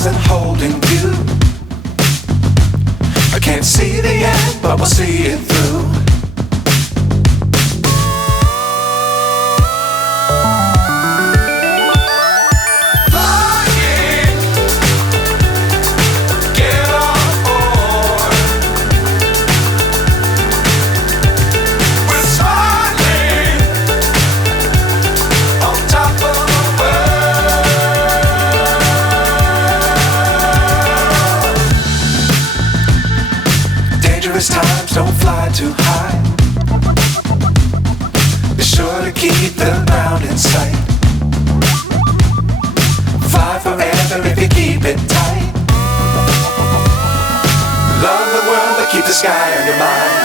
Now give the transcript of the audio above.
stars and holding you. I can't see the end, but we'll see it through. Times don't fly too high. Be sure to keep the ground in sight. Fly forever if you keep it tight. Love the world but keep the sky on your mind.